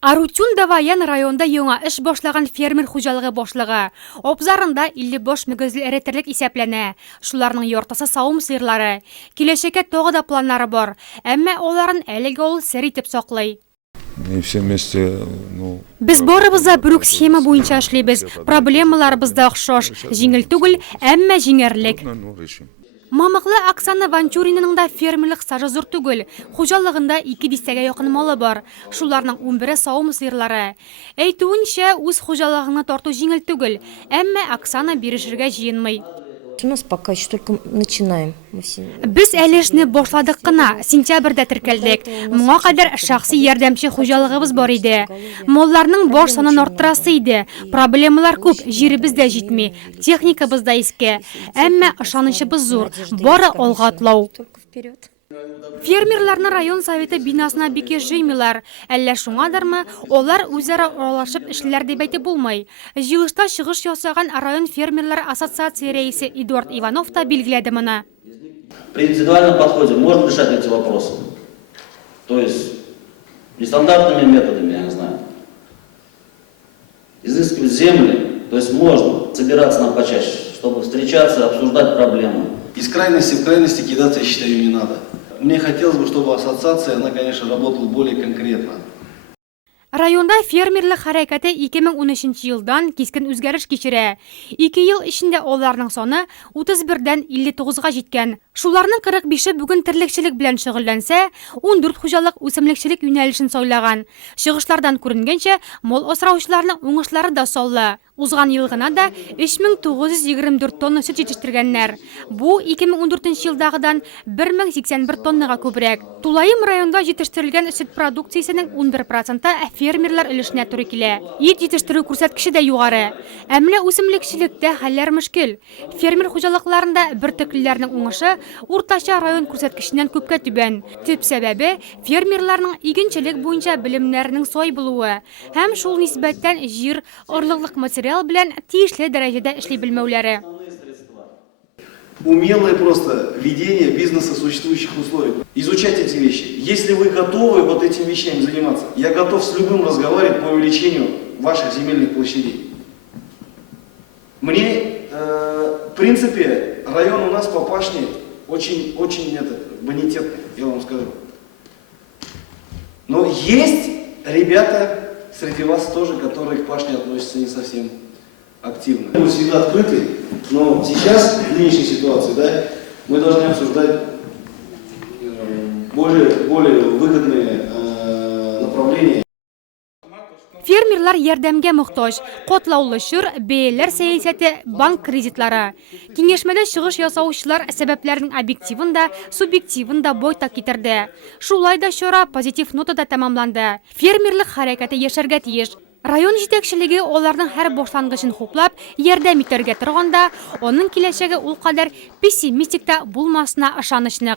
Арутюн Даваян районда яңа эш башлаган фермер хуҗалыгы башлыгы. Обзарында 50 бош мөгезле эретерлек исәпләнә. Шуларның яртысы савым сыерлары. Киләчәккә тагы да планнары бар. Әмма аларын әлегә ул сер итеп саклый. Без барыбыз да бер үк схема буенча эшлибез. Проблемаларыбыз да охшаш. Җиңел түгел, әмма җиңәрлек. Мамыклы Оксана Ванчуринаның да фермерлык стажы зур түгел. Хуҗалыгында 2 дистәгә якын малы бар. Шуларның 11-е савым сыерлары. Әйтүенчә, үз хуҗалыгына тарту җиңел түгел, әмма Оксана бирешергә җыенмый. У нас пока еще только начинаем. Без әле эшне башладык кына, сентябрьдә теркәлдек. Моңа кадәр шәхси ярдәмче хуҗалыгыбыз бар иде. Малларның баш санын арттырасы иде. Проблемалар күп, җиребез дә җитми, техникабыз да иске. Әмма ышанычыбыз зур, бары алга атлау. Фермерларны район советы бинасына бик җыймыйлар. Әллә шуңадырмы, олар үзара аралашып эшләр дип әйтеп булмый. Җыелышта чыгыш ясаган район фермерлар ассоциация рәисе Эдуард Иванов та билгеләде моны. При индивидуальном подходе можно решать эти вопросы. То есть нестандартными методами, я не знаю. Изыскивать земли, то есть можно собираться нам почаще, чтобы встречаться, обсуждать проблемы. Из крайности в крайности кидаться, я считаю, не надо. Мне хотелось бы, чтобы ассоциация, она, конечно, работала более конкретно. Районда фермерлык хәрәкәте 2013 елдан кискен үзгәреш кичерә. 2 ел эчендә аларның саны 31-дән 59-га җиткән. Шуларның 45-е бүген терлекчелек белән шөгыльләнсә, 14 хуҗалык үсемлекчелек юнәлешен сайлаган. Чыгышлардан күренгәнчә, мал асраучыларның уңышлары да саллы. Узган ел гына да 3924 тонна сөт җитештергәннәр. Бу 2014 елдагыдан 1081 тоннага күбрәк. Тулайым районда җитештерелгән сөт продукциясенең 11% фермерлар өлешенә туры килә. Ит җитештерү күрсәткече дә югары. Әмма үсемлекчелектә хәлләр мөшкил. Фермер хуҗалыкларында бертөклеләрнең уңышы уртача район күрсәткеченнән күпкә түбән. Төп сәбәбе фермерларның игенчелек буенча белемнәренең сай булуы һәм шул нисбәттән җир, орлыклык материал белән тиешле дәрәҗәдә эшли белмәүләре. Умелое просто ведение бизнеса в существующих условиях. Изучать эти вещи. Если вы готовы вот этим вещами заниматься, я готов с любым разговаривать по увеличению ваших земельных площадей. Мне, в принципе, район у нас по пашне очень бонитетный, я вам скажу. Но есть ребята среди вас тоже, которые к пашне относятся не совсем активно. Мы всегда открыты, но сейчас, в нынешней ситуации, да, мы должны обсуждать более выгодные направления. Фермерлар ярдәмгә мохтаҗ. Катлаулы чор, бәяләр сәясәте, банк кредитлары. Киңәшмәдә чыгыш ясаучылар сәбәпләрнең объективын да, субъективын да байтак китерде. Шулай да чара позитив нотада тәмамланды. Фермерлык хәрәкәте яшәргә тиеш. Район җитәкчелеге аларның һәр башлангычын хуплап, ярдәм итәргә торганда, аның киләчәге ул кадәр пессимистик та булмасына ышанычлы.